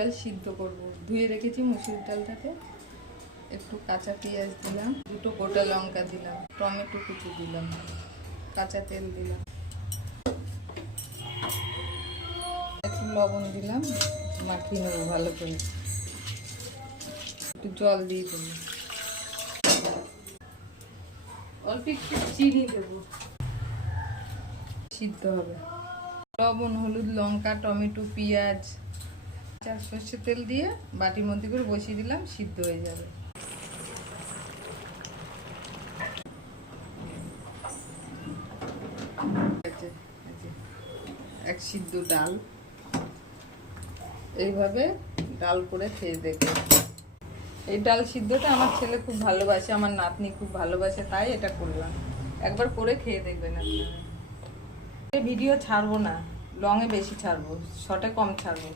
ডাল সিদ্ধ করব। ধুয়ে রেখেছি মুসুর ডালটাতে। একটু কাঁচা পেঁয়াজ দিলাম, দুটো গোটা লঙ্কা দিলাম, টমেটো কুচি দিলাম, কাঁচা তেল দিলাম, একটু লবণ দিলাম, মাখিয়ে নেব ভালো করে। একটু জল দিয়ে দেবো, অল্প একটু চিনি দেবো, সিদ্ধ হবে। লবণ, হলুদ, লঙ্কা, টমেটো, পেঁয়াজ, সর্ষের তেল দিয়ে বাটির মধ্যে করে বসিয়ে দিলাম, সিদ্ধ হয়ে যাবে। এক সিদ্ধ ডাল, এইভাবে ডাল করে খেয়ে দেখবে। এই ডাল সিদ্ধটা আমার ছেলে খুব ভালোবাসে, আমার নাতনি খুব ভালোবাসে, তাই এটা করলাম। একবার করে খেয়ে দেখবেন আপনারা। ভিডিও ছাড়বো না, লংয়ে বেশি ছাড়বো, শর্টে কম ছাড়বো।